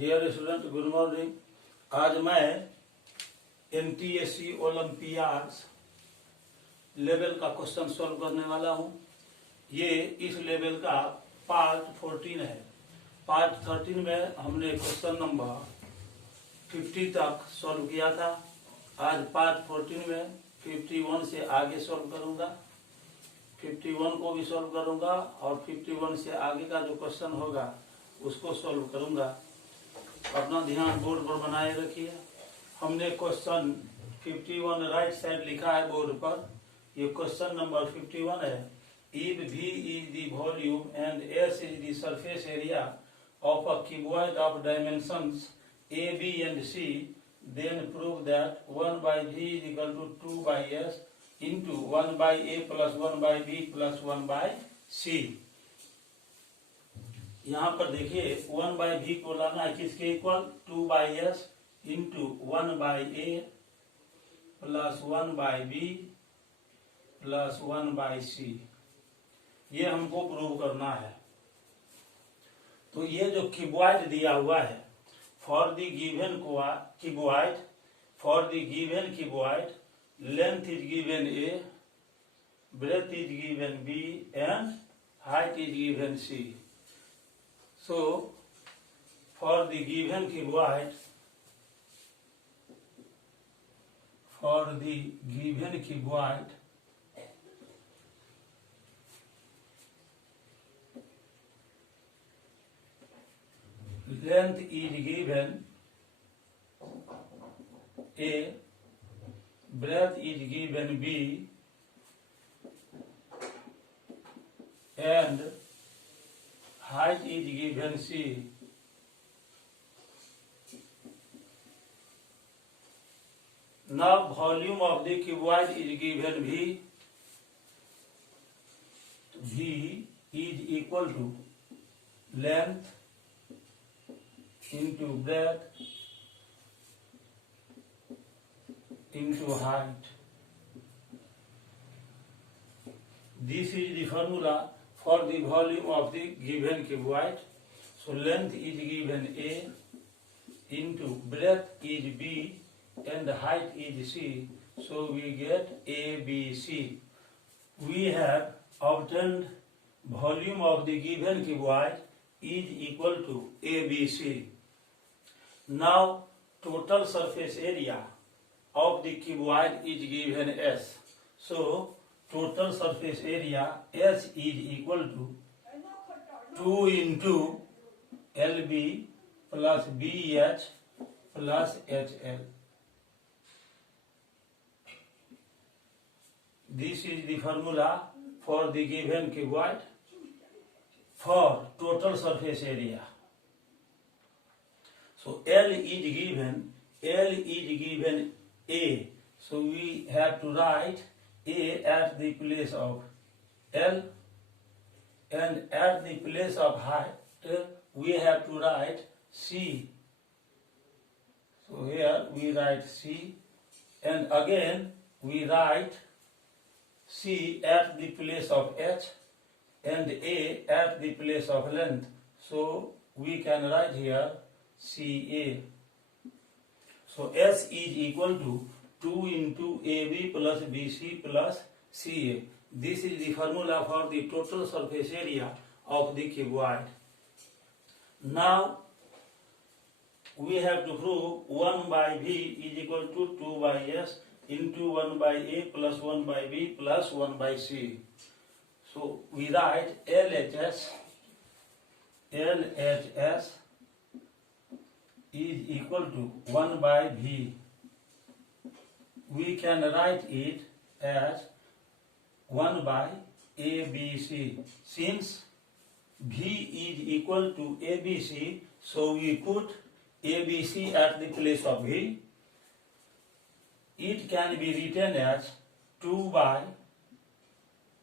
Dear student, good morning. आज मैं MTSC Olympiads level का क्वेश्चन सॉल्व करने वाला हूं। ये इस लेवल का पार्ट 14 है। पार्ट 13 में हमने क्वेश्चन नंबर 50 तक सॉल्व किया था। आज पार्ट 14 में 51 से आगे सॉल्व करूंगा। 51 को भी सॉल्व करूंगा और 51 से आगे का जो क्वेश्चन होगा उसको सॉल्व करूंगा। अपना ध्यान बोर्ड पर बनाए रखिए। हमने क्वेश्चन 51 राइट साइड लिखा है बोर्ड पर। ये क्वेश्चन नंबर 51 है। If V is the volume and S is the surface area of a cuboid of dimensions A, B and C, then prove that 1 by V is equal to 2 by S into 1 by A plus 1 by B plus 1 by C। यहाँ पर देखिए 1 by भी को लाना है किसके equal 2 by S into 1 by A plus 1 by B plus 1 by C. ये हमको प्रूव करना है। तो ये जो क्यूबॉइड दिया हुआ है for the given cuboid length is given A, breadth is given B and height is given C. So, for the given cuboid, length is given A, breadth is given B, and height is given C। Now volume of the cuboid is given V. V is equal to length into breadth into height. This is the formula for the volume of the given cuboid. So length is given A into breadth is B and height is C. So we get ABC. We have obtained volume of the given cuboid is equal to ABC. Now total surface area of the cuboid is given S. So total surface area S is equal to 2 into LB plus BH plus HL. This is the formula for the given cuboid for total surface area. So L is given A. So we have to write A at the place of L, and at the place of height we have to write C. So here we write C, and again we write C at the place of H and A at the place of length. So we can write here CA. So S is equal to 2 into AB plus BC plus CA. This is the formula for the total surface area of the cuboid. Now we have to prove 1 by V is equal to 2 by S into 1 by A plus 1 by B plus 1 by C. So we write LHS is equal to 1 by V. We can write it as 1 by ABC. Since V is equal to ABC, so we put ABC at the place of V. It can be written as 2 by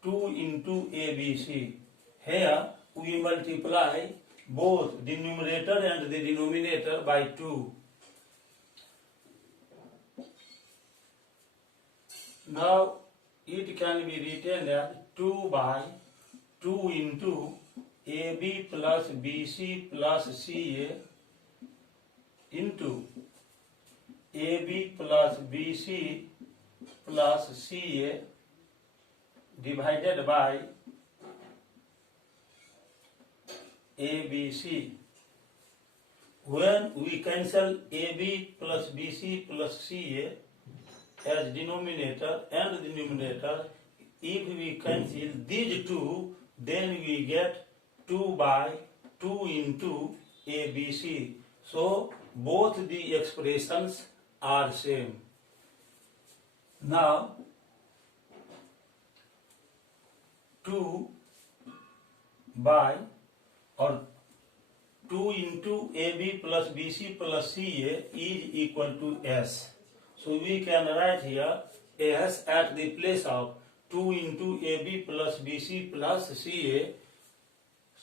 2 into ABC. Here we multiply both the numerator and the denominator by 2. Now it can be written as 2 by 2 into AB plus BC plus CA into AB plus BC plus CA divided by ABC. When we cancel AB plus BC plus CA as denominator and the numerator, if we cancel these two, then we get 2 by 2 into ABC. So both the expressions are same. Now 2 by or 2 into AB plus BC plus CA is equal to S. So we can write here S at the place of 2 into AB plus BC plus CA.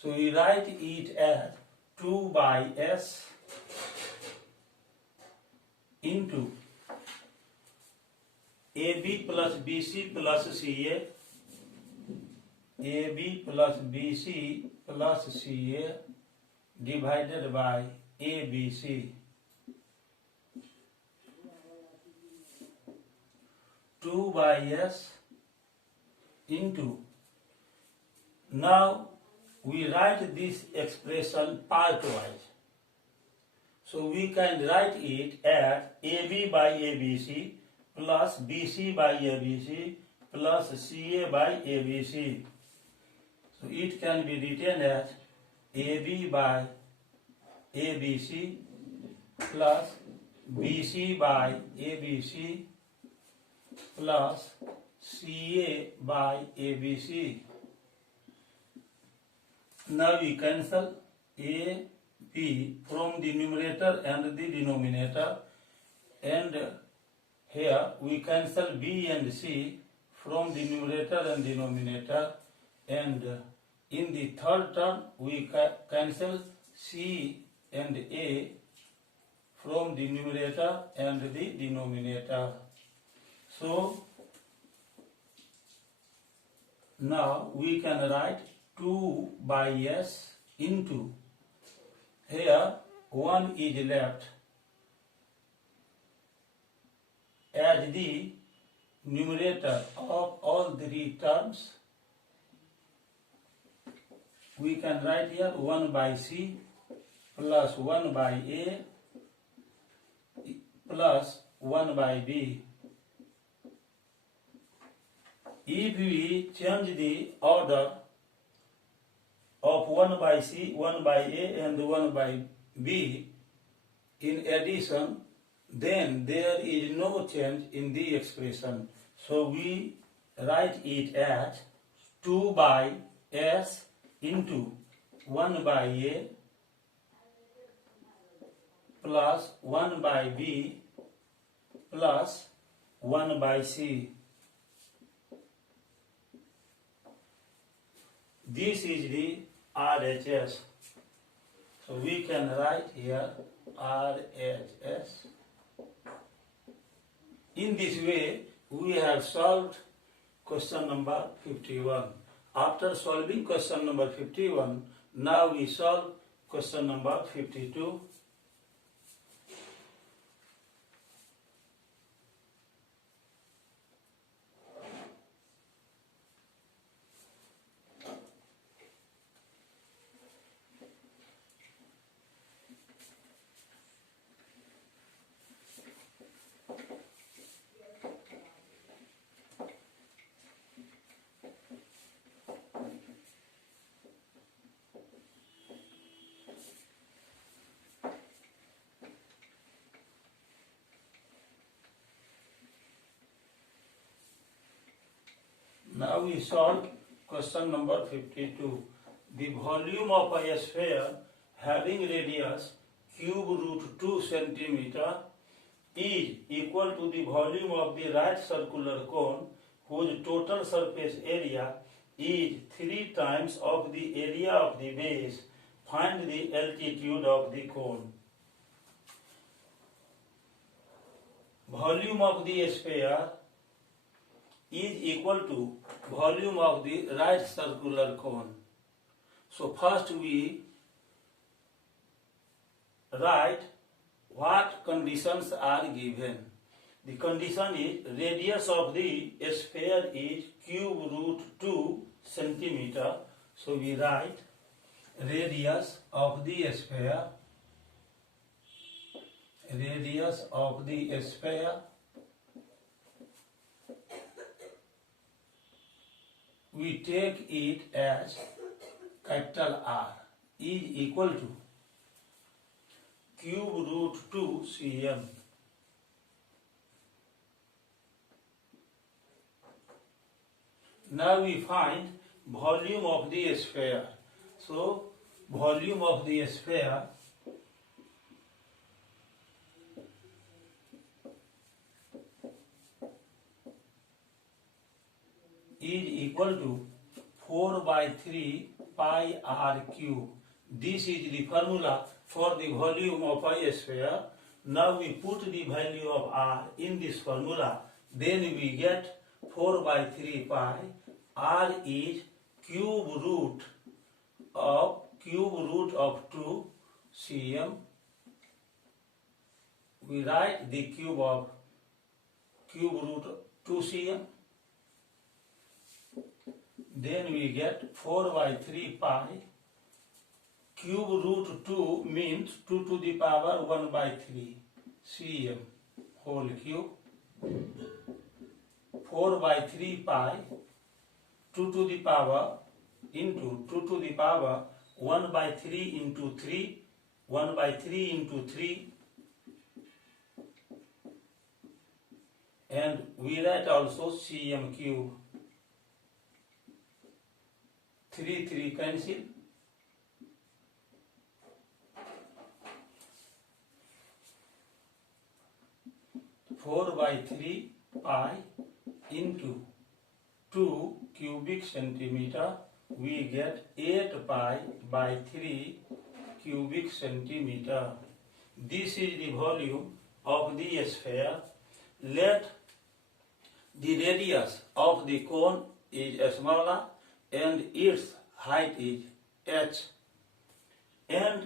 So we write it as 2 by S into AB plus BC plus CA, AB plus BC plus CA divided by ABC. 2 by S into, now we write this expression partwise. So we can write it as AB by ABC plus BC by ABC plus CA by ABC. So it can be written as AB by ABC plus BC by ABC plus CA by ABC. Now we cancel A, B from the numerator and the denominator, and here we cancel B and C from the numerator and denominator, and in the third term we cancel C and A from the numerator and the denominator. So now we can write 2 by S into, here 1 is left as the numerator of all three terms. We can write here 1 by C plus 1 by A plus 1 by B. If we change the order of 1 by C, 1 by A and 1 by B in addition, then there is no change in the expression. So we write it as 2 by S into 1 by A plus 1 by B plus 1 by C. This is the RHS. So we can write here RHS. In this way, we have solved question number 51. After solving question number 51, now we solve question number 52. Now we solve question number 52. The volume of a sphere having radius cube root 2 centimeter is equal to the volume of the right circular cone whose total surface area is 3 times of the area of the base. Find the altitude of the cone. Volume of the sphere is equal to volume of the right circular cone. So first we write what conditions are given? The condition is radius of the sphere is cube root 2 centimeter. So we write radius of the sphere, we take it as capital R is equal to cube root 2 cm. Now we find volume of the sphere. So volume of the sphere is equal to 4 by 3 pi r cube. This is the formula for the volume of a sphere. Now we put the value of r in this formula. Then we get 4 by 3 pi. R is cube root of 2 cm. We write the cube root 2 cm. Then we get 4 by 3 pi. Cube root 2 means 2 to the power 1 by 3 cm whole cube. 4 by 3 pi 2 to the power into 2 to the power 1 by 3 into 3, 1 by 3 into 3, and we write also cm cube. 3 cancel. 4 by 3 pi into 2 cubic centimeter, we get 8 pi by 3 cubic centimeter. This is the volume of the sphere. Let the radius of the cone is smaller and its height is h, and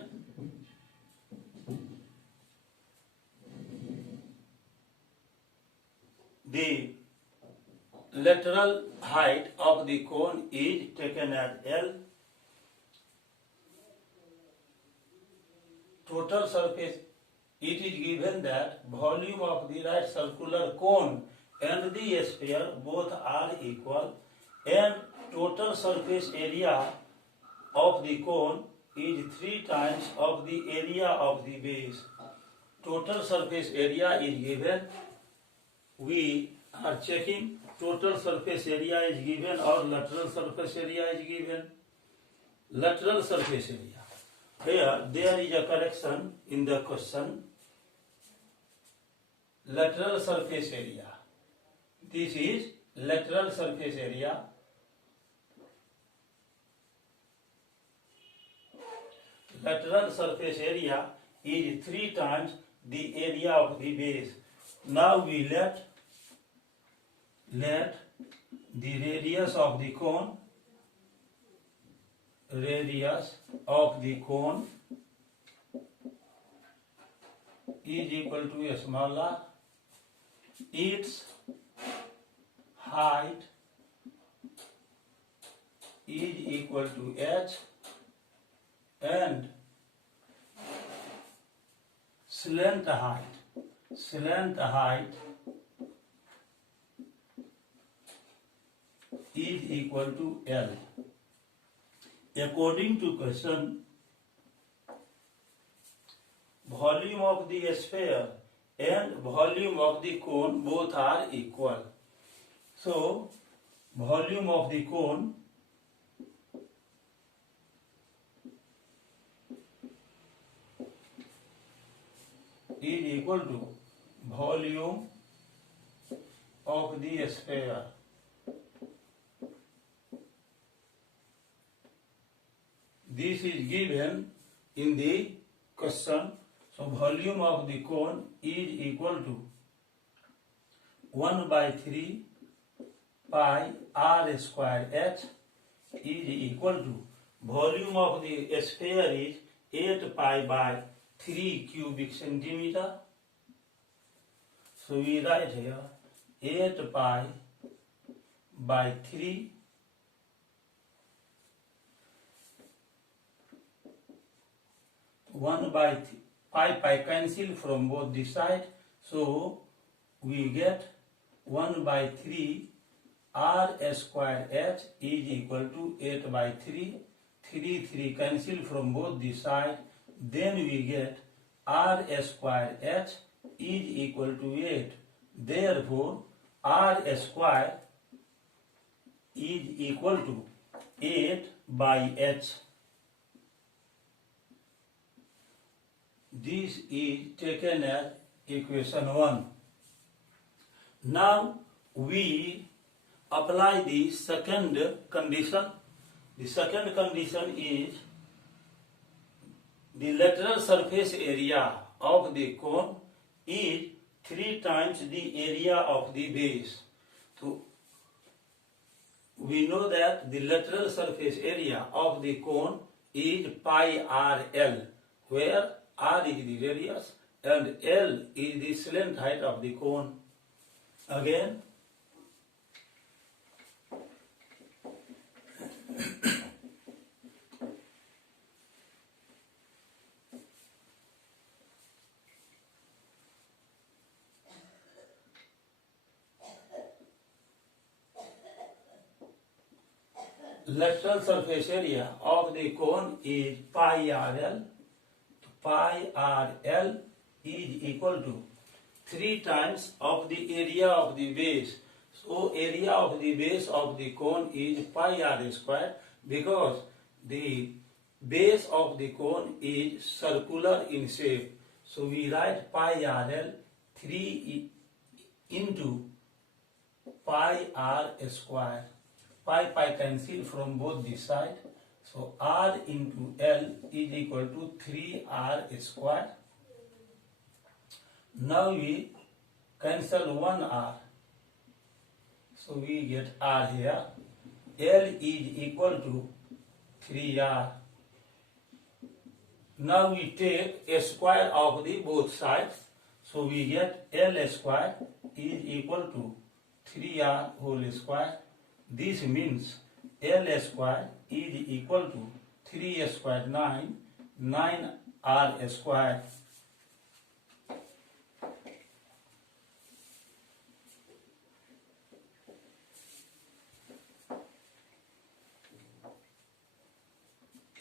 the lateral height of the cone is taken as L. Total surface, it is given that volume of the right circular cone and the sphere both are equal, and total surface area of the cone is 3 times of the area of the base. Total surface area is given. We are checking total surface area is given or lateral surface area is given. Lateral surface area. Here there is a correction in the question. Lateral surface area. This is lateral surface area. Lateral surface area is 3 times the area of the base. Now we let the radius of the cone is equal to a smaller, its height is equal to h, and slant height is equal to L. According to question, volume of the sphere and volume of the cone both are equal. So, volume of the cone is equal to volume of the sphere. This is given in the question. So volume of the cone is equal to 1 by 3 pi r square h is equal to volume of the sphere is 8 pi by 3 cubic centimeter. So we write here 8 pi by 3 1 by pi cancel from both the side, so we get 1 by 3 r square h is equal to 8 by 3, 3 cancel from both the side, then we get r square h is equal to 8. Therefore r square is equal to 8 by h. This is taken as equation 1. Now we apply the second condition. The second condition is the lateral surface area of the cone is 3 times the area of the base. So we know that the lateral surface area of the cone is pi RL, where R is the radius and L is the slant height of the cone. Again, lateral surface area of the cone is pi RL. Pi RL is equal to 3 times of the area of the base. So area of the base of the cone is pi r square, because the base of the cone is circular in shape. So we write pi RL 3 into pi r square. Pi cancel from both the sides. So r into L is equal to 3r square. Now we cancel 1r. So we get r here. L is equal to 3r. Now we take a square of the both sides. So we get L square is equal to 3r whole square. This means L square is equal to 3 square 9r square.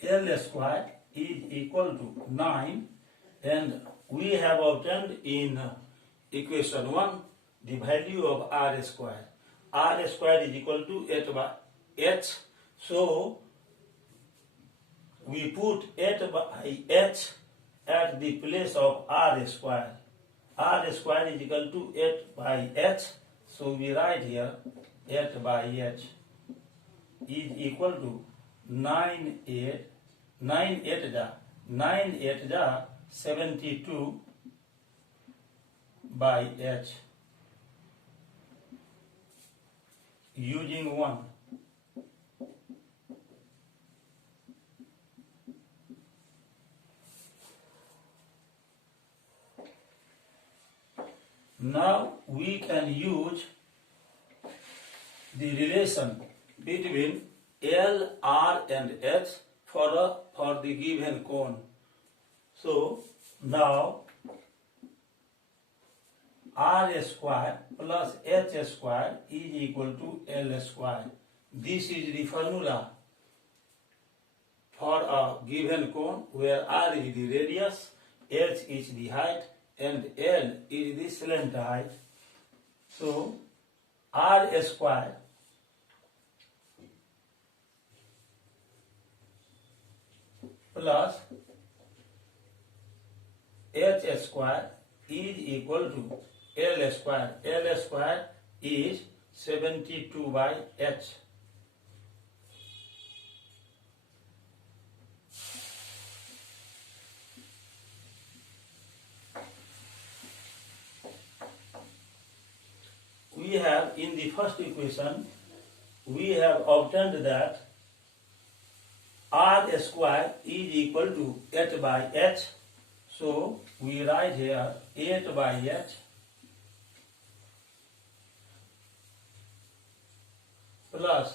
L square is equal to 9, and we have obtained in equation 1 the value of r square. R square is equal to 8 by h. So we put 8 by h at the place of r square. R square is equal to 8 by h. So we write here 8 by h is equal to 9 8 72 by h. Using 1. Now we can use the relation between L, R and H for the given cone. So now R square plus H square is equal to L square. This is the formula for a given cone where R is the radius, H is the height and L is the slant height. So R square plus H square is equal to L square. L square is 72 by H. We have in the first equation, we have obtained that R square is equal to H by H. So we write here 8 by h plus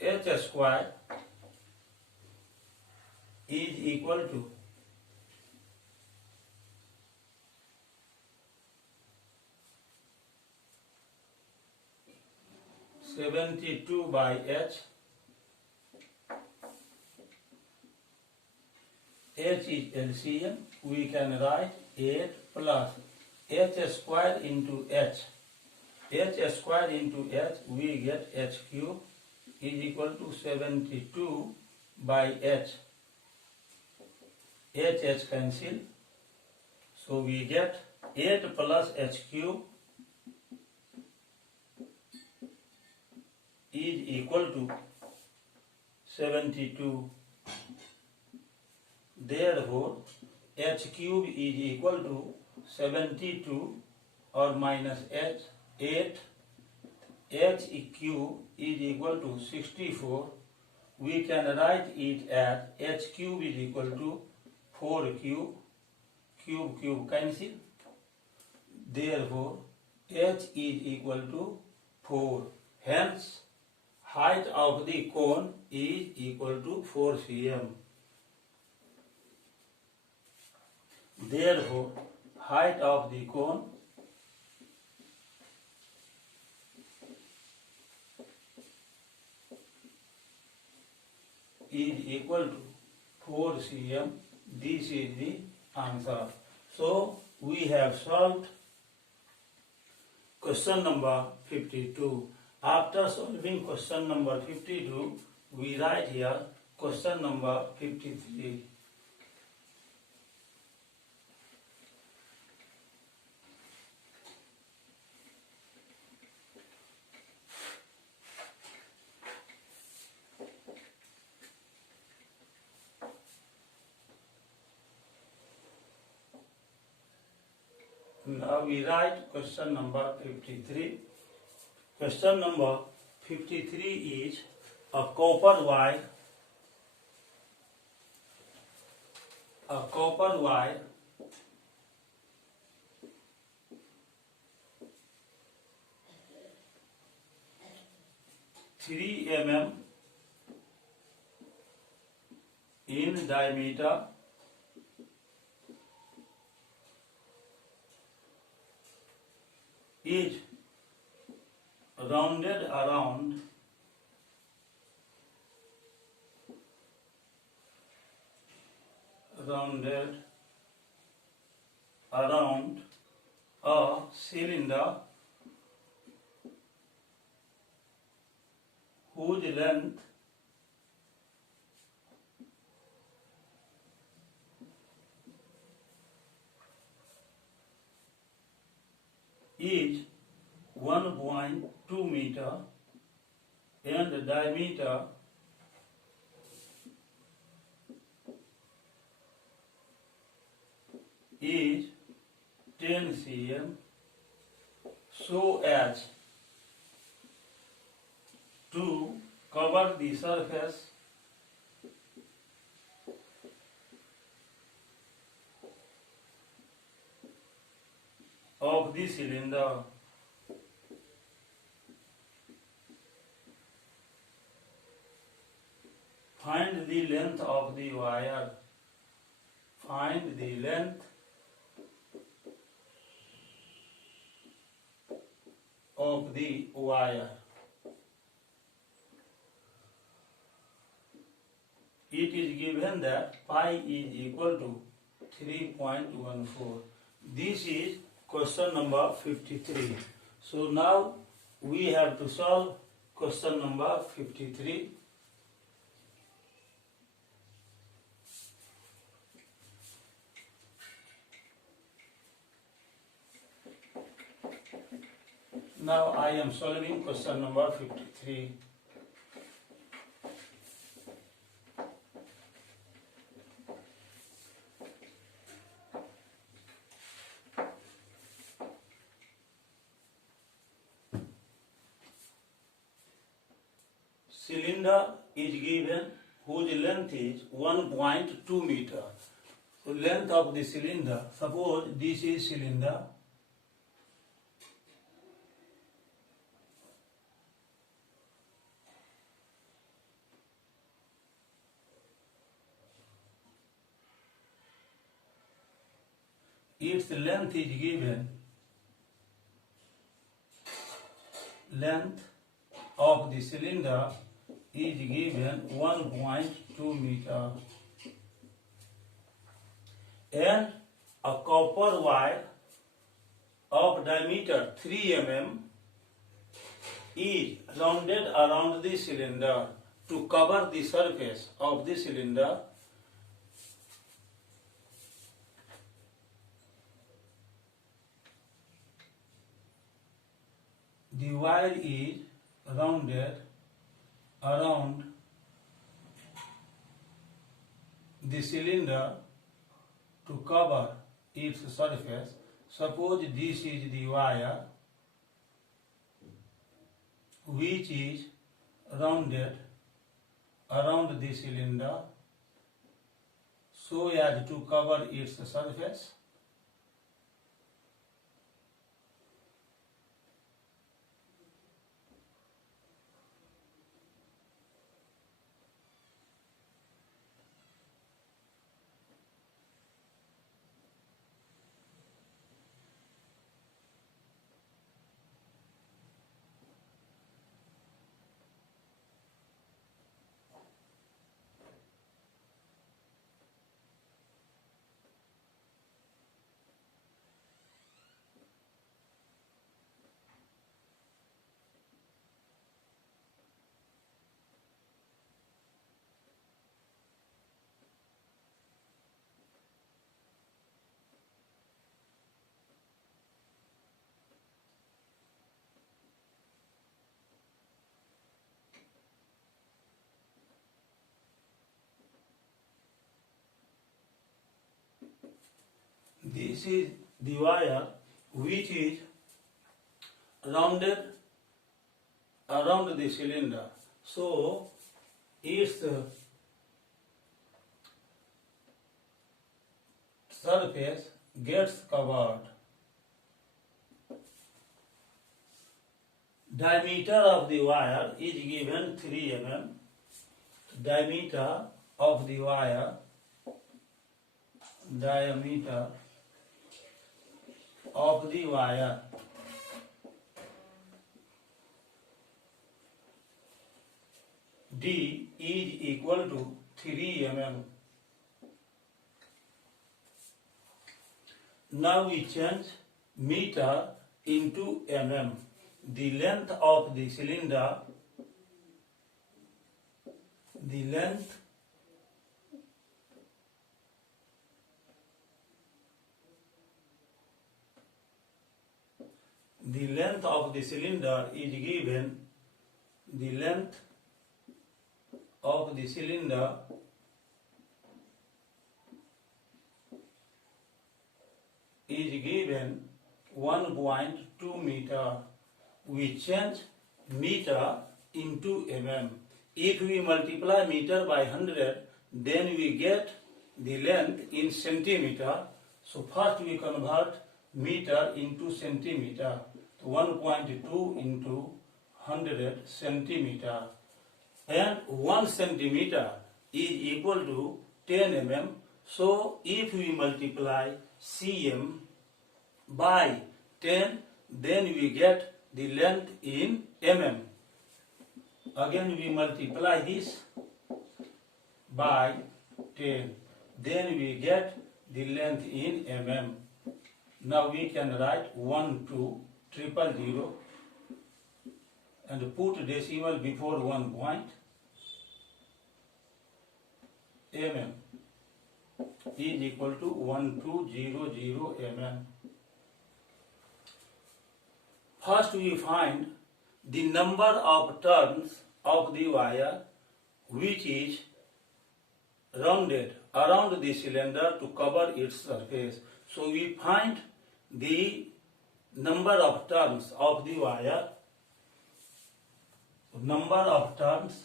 h square is equal to 72 by h. H is LCM. We can write 8 plus h square into h. H square into h, we get h cube is equal to 72 by h. H cancel. So we get 8 plus h cube is equal to 72. Therefore, h cube is equal to 72 or minus h, 8. H cube is equal to 64. We can write it as h cube is equal to 4 cube. Cube cancel. Therefore, h is equal to 4. Hence, height of the cone is equal to 4 cm. Therefore, height of the cone is equal to 4 cm. This is the answer. So, we have solved question number 52. After solving question number 52, we write here question number 53. Now we write question number 53. Question number 53 is a copper wire 3 mm in diameter is rounded around a cylinder whose length is 1.2 meter and the diameter is 10 cm, so as to cover the surface of the cylinder. Find the length of the wire. Find the length of the wire. It is given that pi is equal to 3.14. This is question number 53. So now we have to solve question number 53. Now I am solving question number 53. cylinder is given whose length is 1.2 meter. So length of the cylinder, suppose this is cylinder, its length is given, length of the cylinder is given 1.2 meter, and a copper wire of diameter 3 mm is rounded around the cylinder to cover the surface of the cylinder. The wire is rounded around the cylinder to cover its surface. Suppose this is the wire which is rounded around the cylinder so as to cover its surface. This is the wire which is rounded around the cylinder, so its surface gets covered. Diameter of the wire is given 3 mm. Diameter of the wire, diameter of the wire D is equal to 3 mm. Now we change meter into mm. The length of the cylinder, the length of the cylinder is given, the length of the cylinder is given 1.2 meter. We change meter into mm. If we multiply meter by 100, then we get the length in centimeter. So first we convert meter into centimeter. 1.2 into 100 centimeter. And 1 centimeter is equal to 10 mm. So if we multiply cm by 10, then we get the length in mm. Again we multiply this by 10, then we get the length in mm. Now we can write 1200 and put decimal before 1 point. Mm is equal to 1200 mm. First we find the number of turns of the wire which is rounded around the cylinder to cover its surface. So we find the number of turns of the wire. Number of turns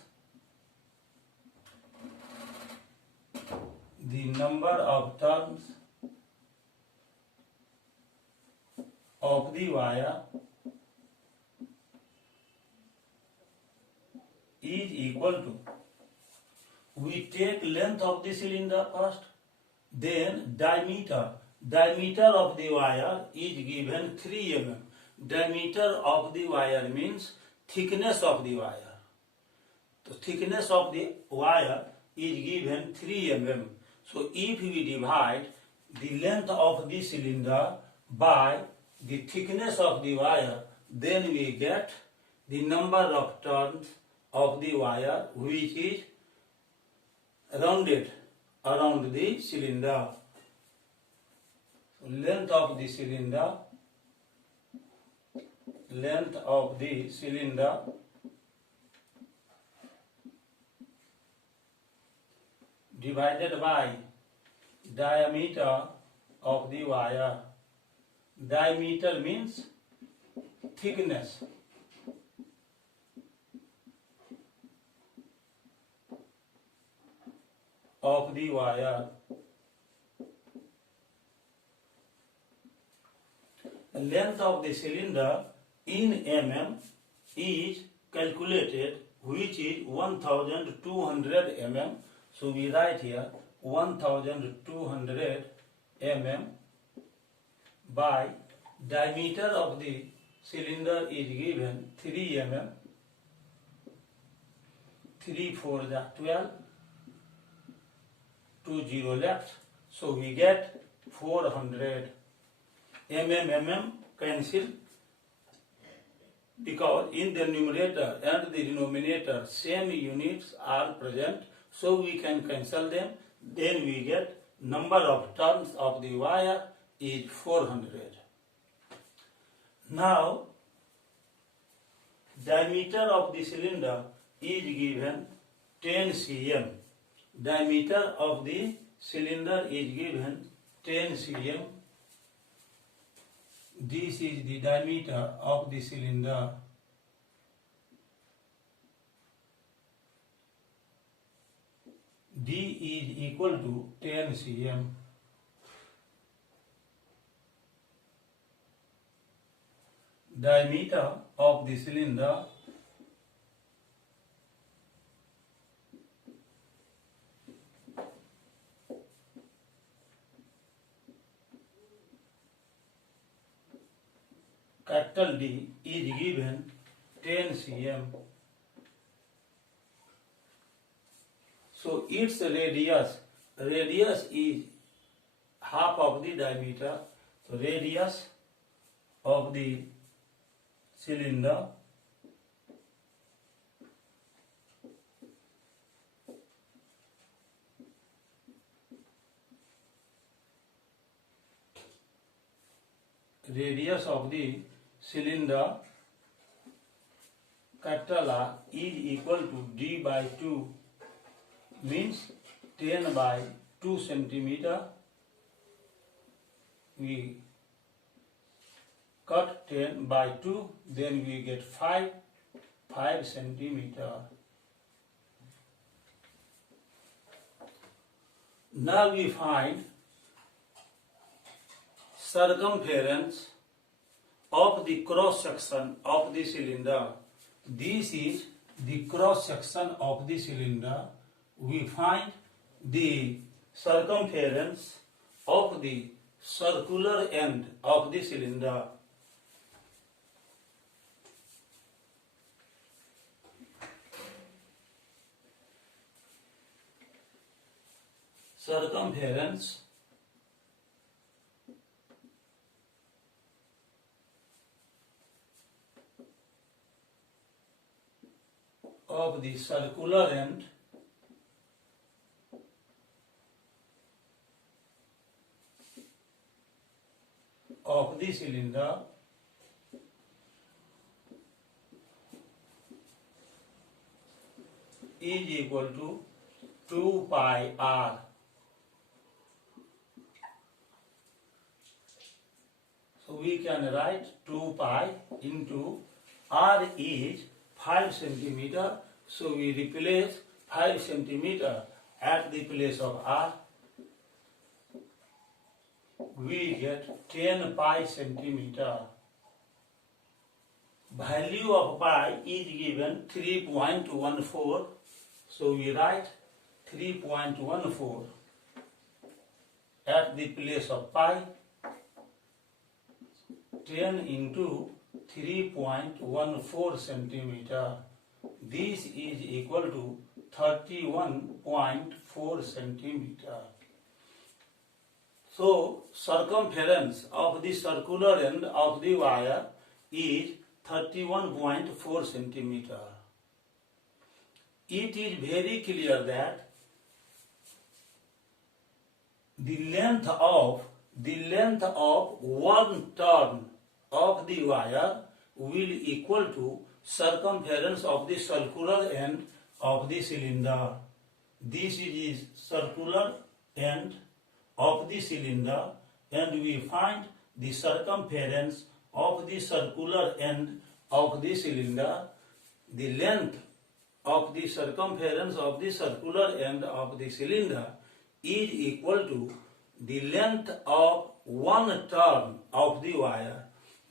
the number of turns of the wire is equal to, we take length of the cylinder first, then diameter. Diameter of the wire is given 3 mm. Diameter of the wire means thickness of the wire. So thickness of the wire is given 3 mm. So if we divide the length of the cylinder by the thickness of the wire, then we get the number of turns of the wire which is rounded around the cylinder. So length of the cylinder divided by diameter of the wire. Diameter means thickness. Of the wire. The length of the cylinder in mm is calculated, which is 1200 mm. So we write here 1200 mm by diameter of the cylinder is given 3 mm. 3 4 is 12. 2 0 left, so we get 400. mm cancel, because in the numerator and the denominator same units are present, so we can cancel them. Then we get number of turns of the wire is 400. Now diameter of the cylinder is given 10 cm. Diameter of the cylinder is given 10 cm. This is the diameter of the cylinder. D is equal to 10 cm. Diameter of the cylinder capital D is given 10 cm. So its radius is half of the diameter. So radius of the cylinder capital R is equal to D by 2, means 10 by 2 centimeter. We cut 10 by 2, then we get 5 centimeter. Now we find circumference of the cross section of the cylinder. This is the cross section of the cylinder. We find the circumference of the circular end of the cylinder. Circumference of the circular end of the cylinder is equal to 2 pi r. So we can write 2 pi into r is 5 centimeter. So we replace 5 centimeter at the place of r. we get 10 pi centimeter. Value of pi is given 3.14. So we write 3.14 at the place of pi. 10 into 3.14 centimeter. This is equal to 31.4 centimeter. So circumference of the circular end of the wire is 31.4 centimeter. It is very clear that the length of one turn of the wire will equal to circumference of the circular end of the cylinder. This is circular end of the cylinder, and we find the circumference of the circular end of the cylinder. The length of the circumference of the circular end of the cylinder is equal to the length of one turn of the wire.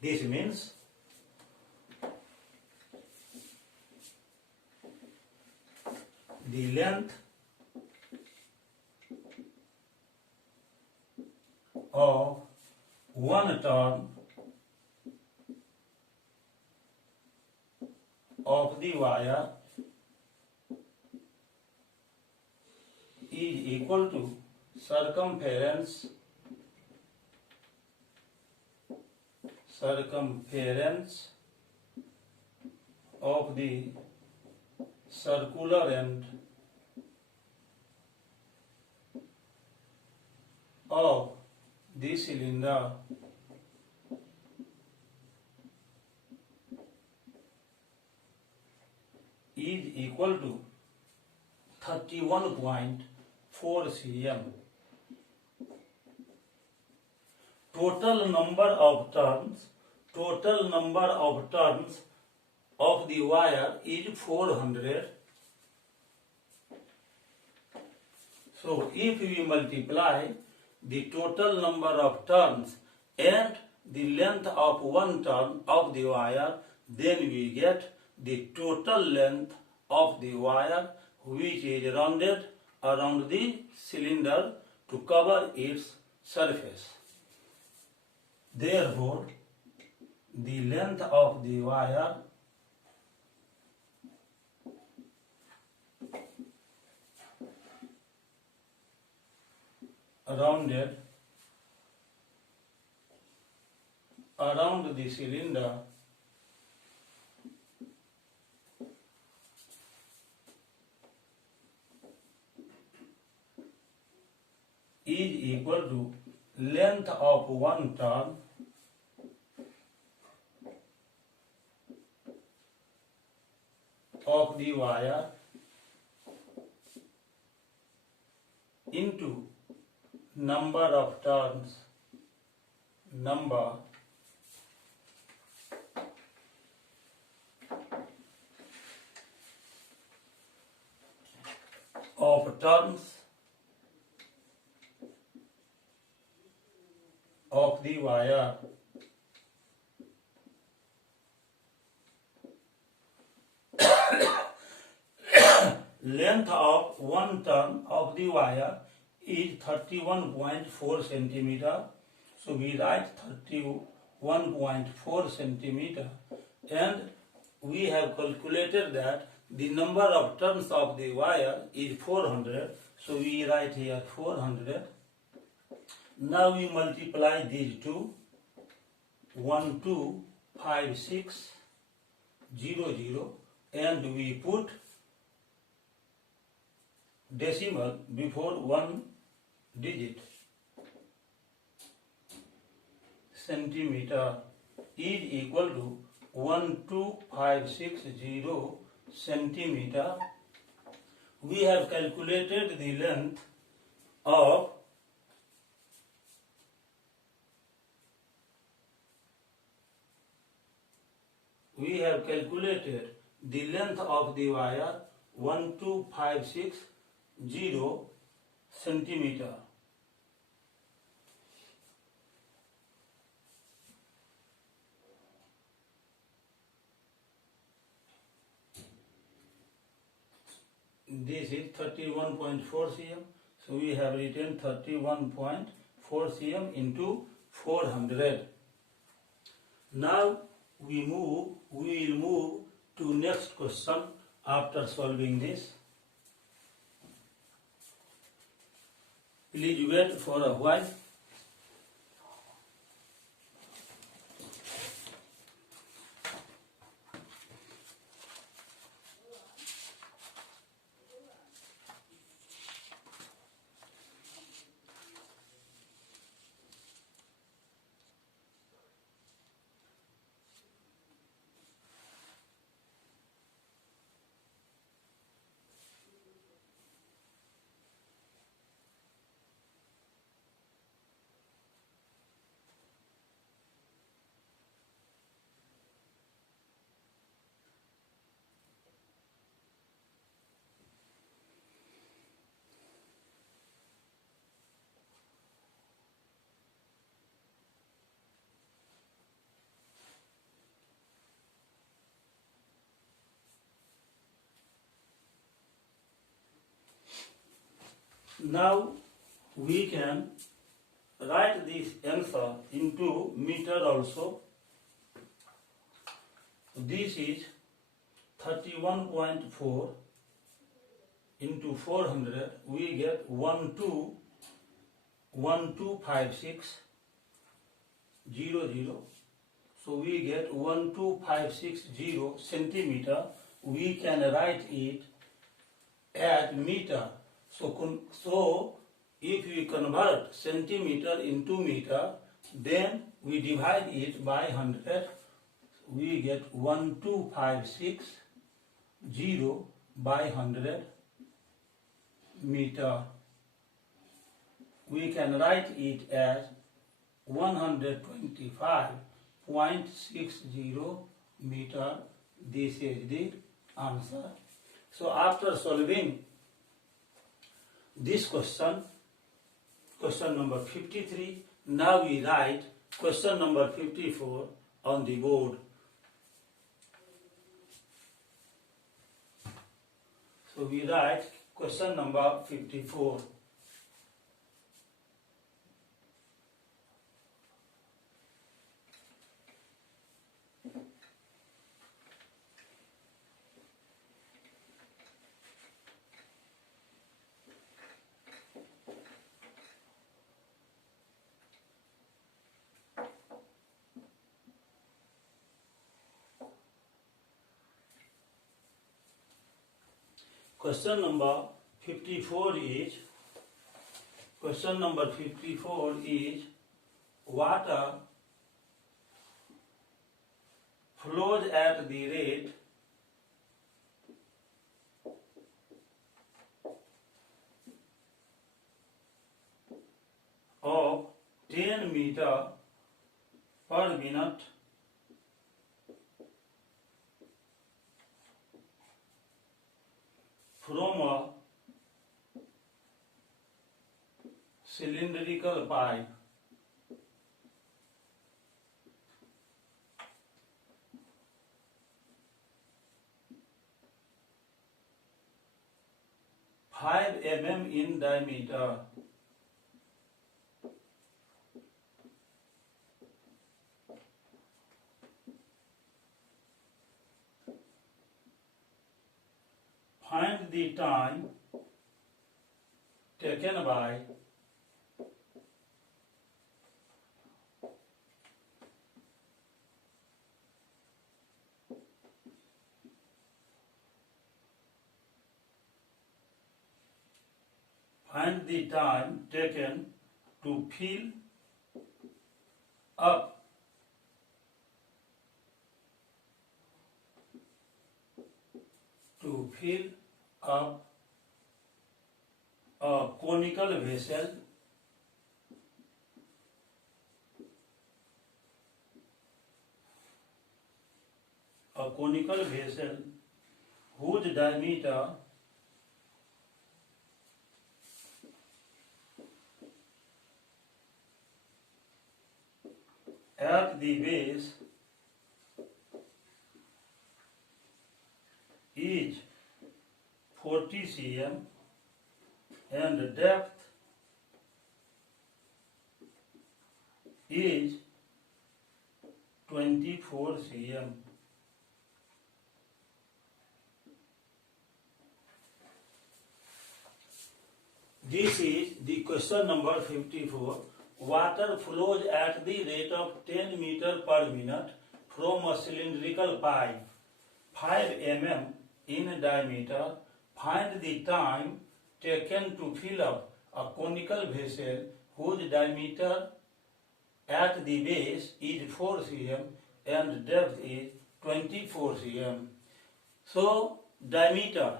This means the length of one turn of the wire is equal to circumference of the circular end of the cylinder is equal to 31.4 cm. Total number of turns of the wire is 400. So if we multiply the total number of turns and the length of one turn of the wire, then we get the total length of the wire, which is rounded around the cylinder to cover its surface. Therefore, the length of the wire rounded around the cylinder is equal to length of one turn of the wire into number of turns, number of turns of the wire. Length of one turn of the wire is 31.4 centimeter. So we write 31.4 centimeter, and we have calculated that the number of turns of the wire is 400. So we write here 400. Now we multiply these two. 1, 2, 5, 6, 0, 0, and we put decimal before one digit. Centimeter is equal to 12560 centimeter. We have calculated the length of the wire 12560 centimeter. this is 31.4 cm. So we have written 31.4 cm into 400. Now we will move to next question after solving this. Please wait for a while. Now we can write this answer into meter also. This is 31.4 into 400. We get 125600. So we get 12560 centimeter. We can write it at meter. So if we convert centimeter into meter, then we divide it by 100. We get 12560 by 100 meter. We can write it as 125.60 meter. This is the answer. So after solving this question number 53, now we write question number 54 on the board. So we write question number 54. Question number 54 is water flows at the rate of 10 meter per minute from a cylindrical pipe. Five mm in diameter. Find the time taken by taken to fill up a conical vessel whose diameter at the base is 40 cm and depth is 24 cm. This is the question number 54. Water flows at the rate of 10 meter per minute from a cylindrical pipe 5 mm in diameter. Find the time taken to fill up a conical vessel whose diameter at the base is 4 cm and depth is 24 cm. So, diameter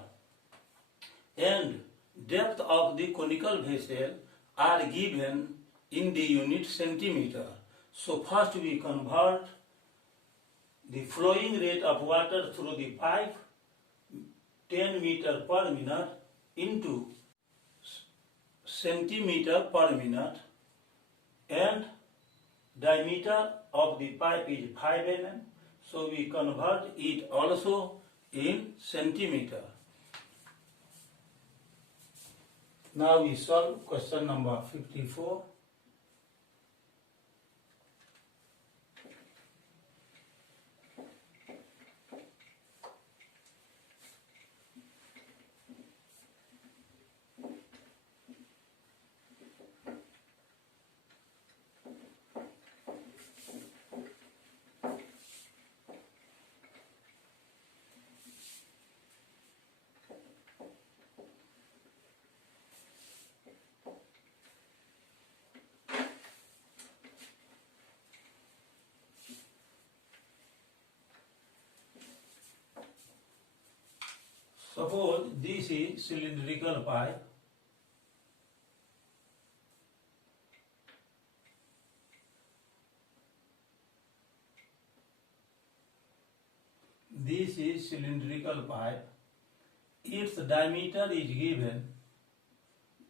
and depth of the conical vessel are given in the unit centimeter. So first we convert the flowing rate of water through the pipe 10 meter per minute into centimeter per minute, and diameter of the pipe is 5 mm, so we convert it also in centimeter. Now we solve question number 54. Suppose this is cylindrical pipe. This is cylindrical pipe. Its diameter is given.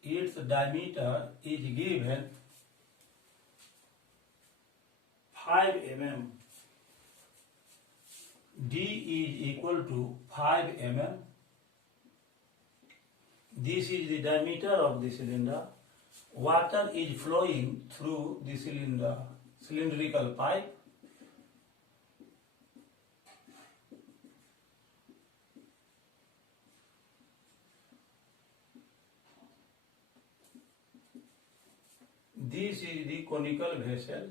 Its diameter is given 5 mm. D is equal to 5 mm. This is the diameter of the cylinder. Water is flowing through the cylindrical pipe. This is the conical vessel.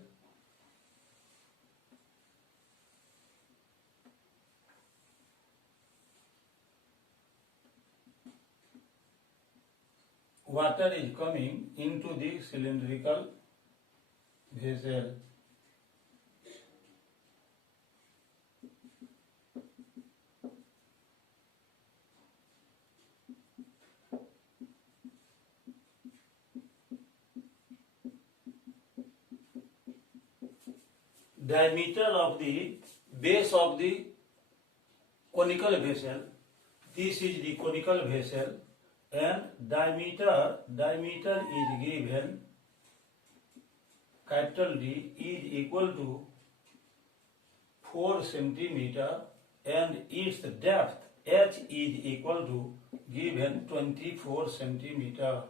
Water is coming into the cylindrical vessel. Diameter of the base of the conical vessel. This is the conical vessel, and diameter is given, capital D is equal to 4 centimeter, and its depth H is equal to given 24 centimeter.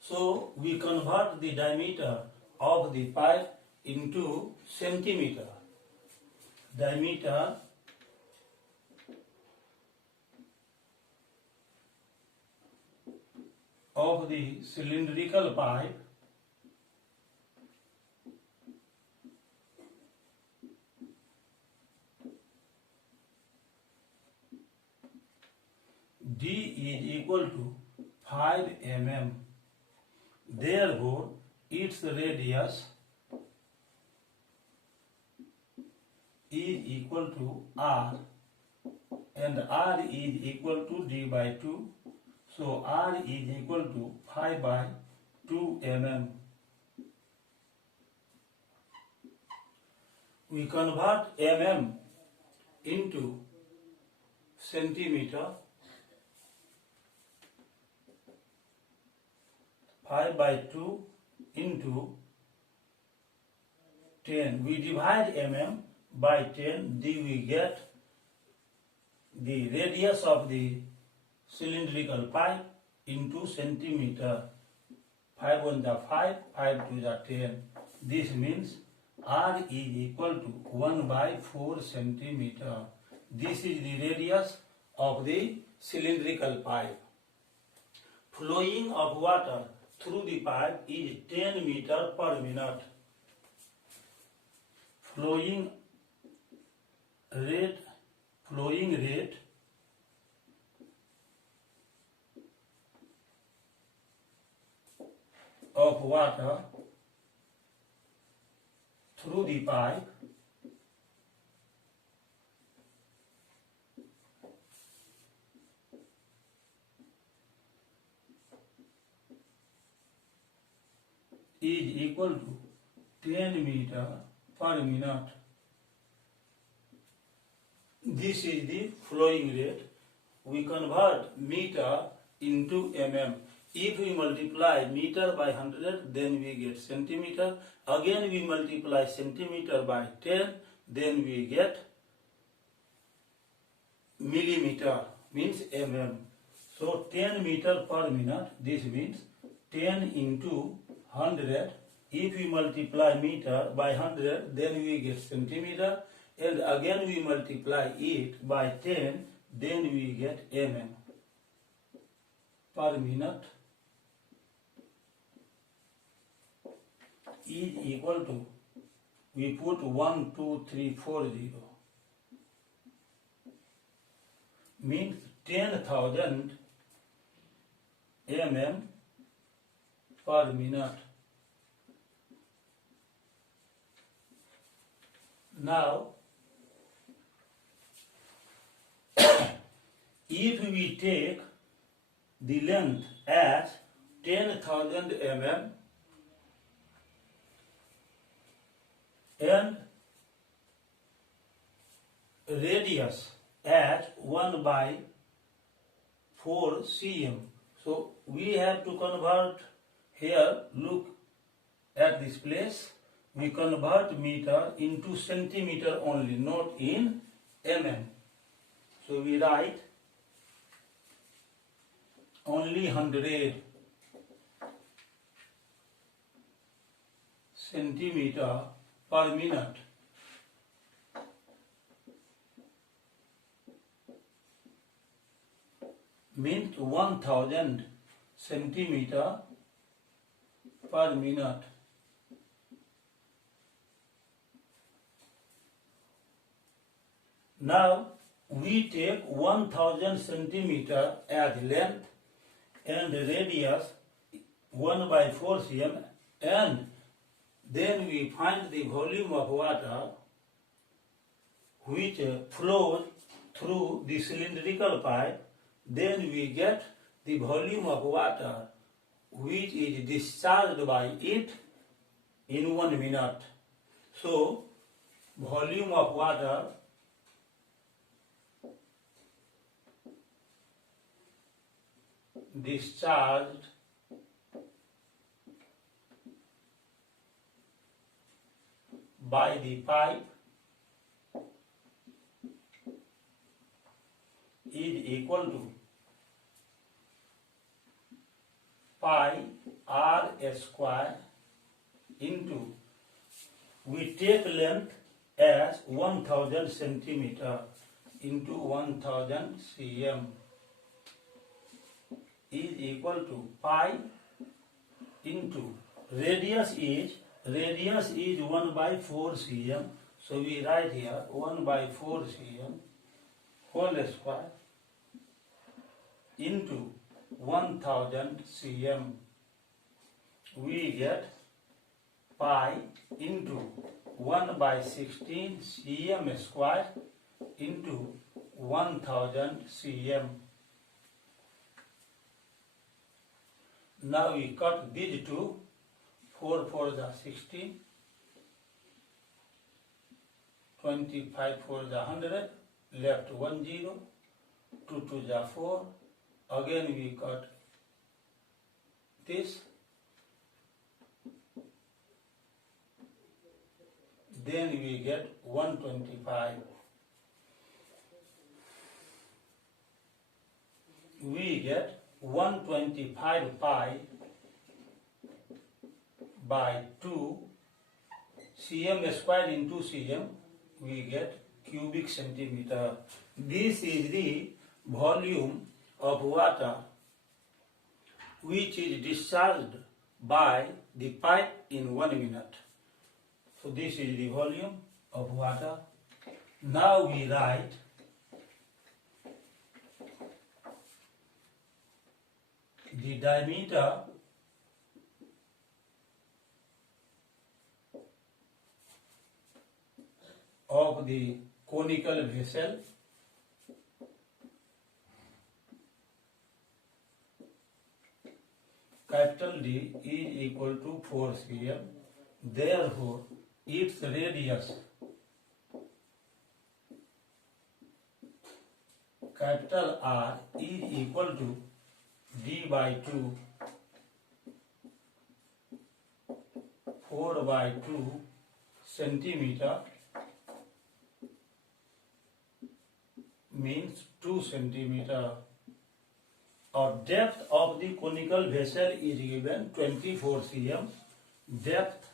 So we convert the diameter of the pipe into centimeter. Diameter of the cylindrical pipe D is equal to 5 mm. Therefore, its radius is equal to R, and R is equal to D by 2. So R is equal to 5 by 2 mm. We convert mm into centimeter. 5 by 2 into 10. We divide mm by 10, we get the radius of the cylindrical pipe into centimeter. 5 1 the 5, 5 2 the 10. This means R is equal to 1 by 4 centimeter. This is the radius of the cylindrical pipe. Flowing of water through the pipe is 10 meter per minute. Flowing rate of water through the pipe is equal to 10 meter per minute. This is the flowing rate. We convert meter into mm. If we multiply meter by 100, then we get centimeter. Again we multiply centimeter by 10, then we get millimeter, means mm. So 10 meter per minute, this means 10 into 100. If we multiply meter by 100, then we get centimeter. And again we multiply it by 10, then we get mm per minute is equal to, we put 1 2 3 4 0, means 10,000 mm per minute. Now if we take the length as 10,000 mm and radius as 1 by 4 cm, so we have to convert here. Look at this place. We convert meter into centimeter only, not in mm. So we write only 100 centimeter per minute. Means 1000 centimeter per minute. Now we take 1000 centimeter as length and radius 1 by 4 cm, and then we find the volume of water which flows through the cylindrical pipe. Then we get the volume of water which is discharged by it in 1 minute. So volume of water discharged by the pipe is equal to pi r square into, we take length as 1000 centimeter into 1000 cm is equal to pi into radius is 1 by 4 cm, so we write here 1 by 4 cm whole square into 1000 cm. We get pi into 1 by 16 cm square into 1000 cm. Now we cut these two. 4 4 the 16, 25 4 the 100, left 1 0, 2 2 the 4, again we cut this, then we get 125. we get 125 pi by 2 cm square into cm, we get cubic centimeter. This is the volume of water which is discharged by the pipe in 1 minute. So this is the volume of water. Now we write the diameter of the conical vessel capital D is equal to 4 cm. Therefore, its radius capital R is equal to D by 2 4 by 2 centimeter means 2 centimeter. Or depth of the conical vessel is given 24 cm. Depth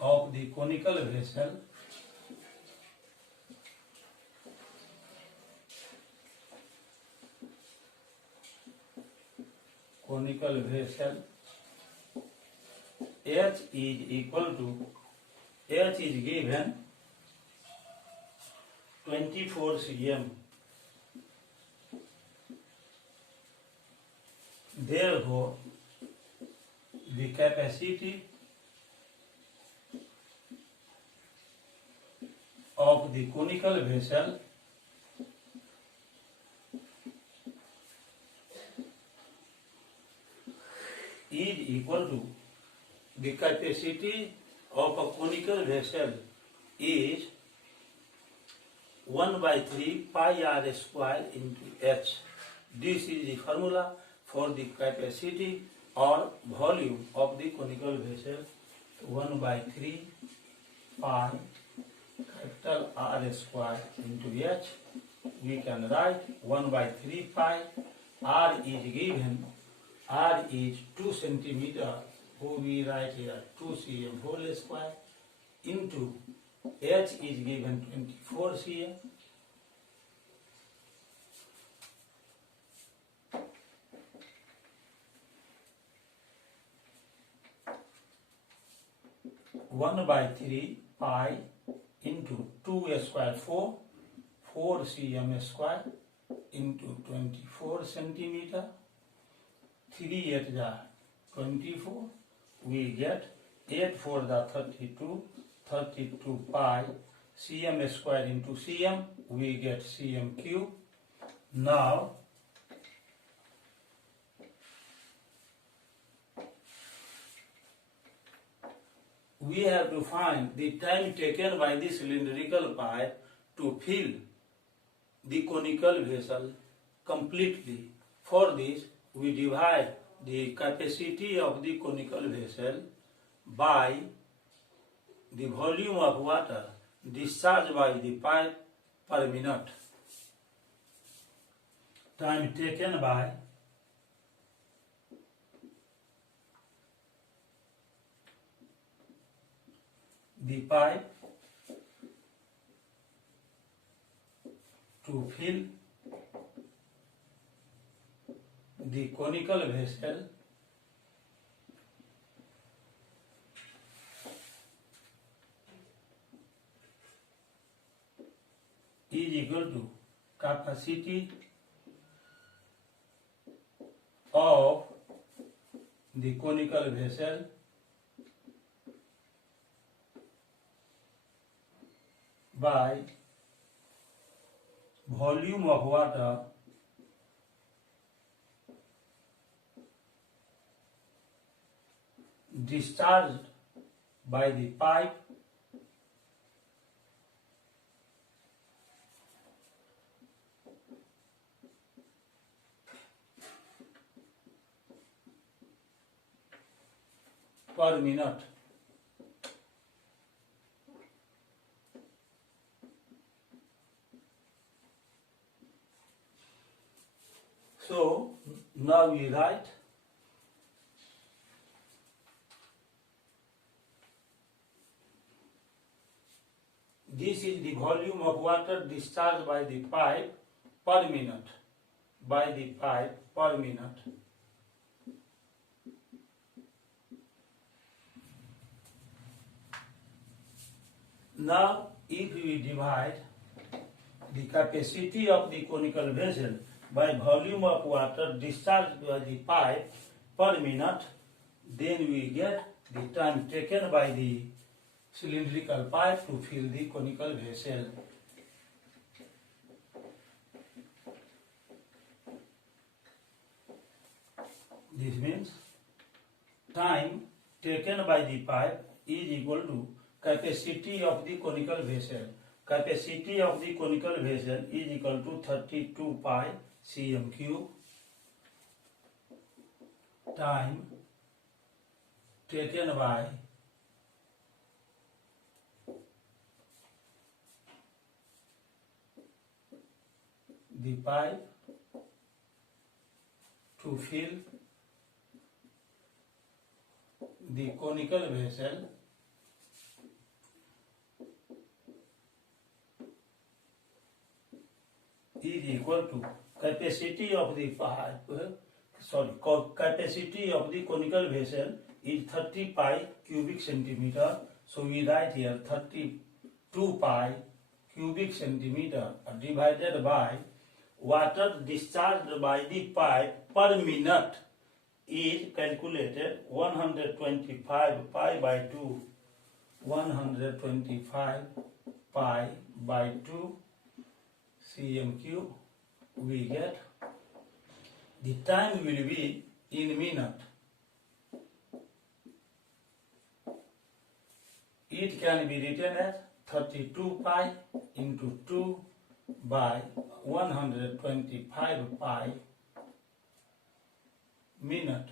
of the conical vessel H is equal to, H is given 24 cm. Therefore, the capacity of the conical vessel is equal to, the capacity of a conical vessel is 1 by 3 pi r square into h. This is the formula for the capacity or volume of the conical vessel. 1 by 3 pi capital R square into h. We can write 1 by 3 pi. R is given, R is 2 centimeter, so we write here 2 cm whole square into h is given 24 cm. One by 3 pi into 2 square 4 cm square into 24 centimeter. 3 8 the 24. We get 8 4 the 32 pi cm square into cm. We get cm cube. Now we have to find the time taken by the cylindrical pipe to fill the conical vessel completely. For this, we divide the capacity of the conical vessel by the volume of water discharged by the pipe per minute. Time taken by the pipe to fill the conical vessel is equal to capacity of the conical vessel by volume of water discharged by the pipe per minute. So now we write this is the volume of water discharged by the pipe per minute. By the pipe per minute. Now, if we divide the capacity of the conical vessel by volume of water discharged by the pipe per minute, then we get the time taken by the cylindrical pipe to fill the conical vessel. This means time taken by the pipe is equal to capacity of the conical vessel. Capacity of the conical vessel is equal to 32 pi cm cube. Time taken by the pipe to fill the conical vessel is equal to capacity of the pipe, capacity of the conical vessel is 30 pi cubic centimeter. So we write here 32 pi cubic centimeter divided by water discharged by the pipe per minute is calculated 125 pi by 2. 125 pi by 2 cm cube. We get the time will be in minute. It can be written as 32 pi into 2 by 125 pi minute.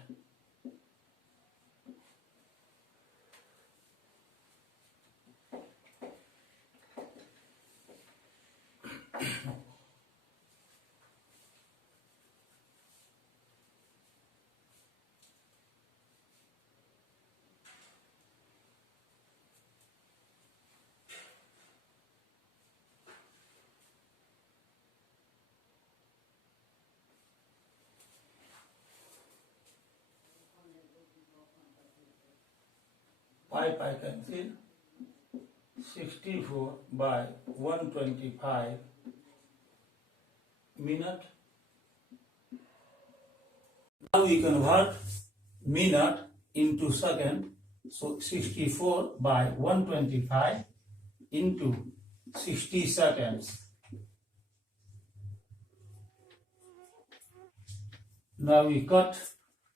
Pipe I can fill 64 by 125 minute. Now we convert minute into second. So 64 by 125 into 60 seconds. Now we cut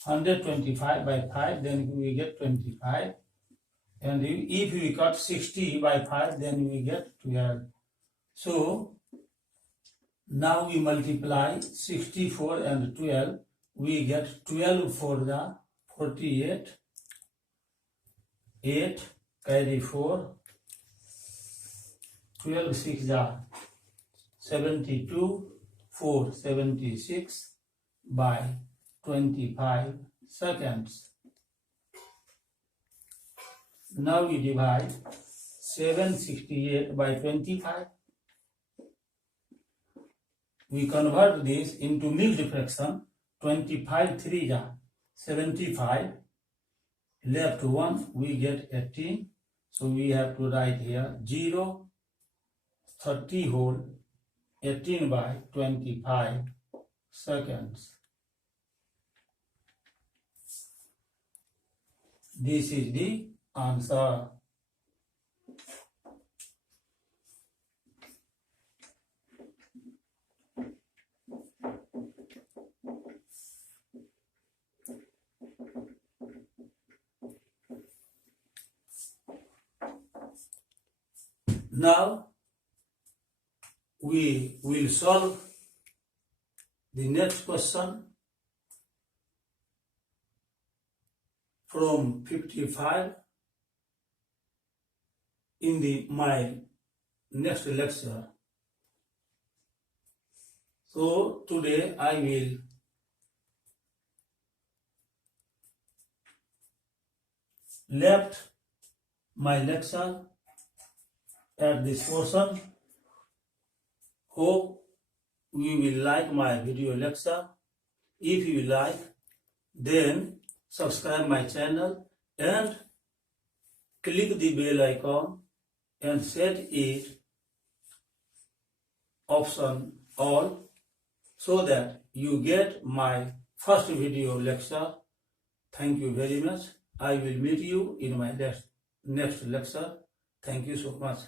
125 by 5, then we get 25. And if we cut 60 by 5, then we get 12. So now we multiply 64 and 12. We get 12 for the 48. 8 carry 4. 12 6 are 72. 4 76 by 25 seconds. Now we divide 768 by 25. We convert this into mixed fraction. 25 3 are 75. Left 1, we get 18. So we have to write here 0, 30 whole, 18 by 25 seconds. This is the answer. Now we will solve the next question from 55 in my next lecture. So today I will left my lecture at this portion. Hope you will like my video lecture. If you like, then subscribe my channel and click the bell icon and set it option all so that you get my first video lecture. Thank you very much. I will meet you in my next lecture. Thank you so much.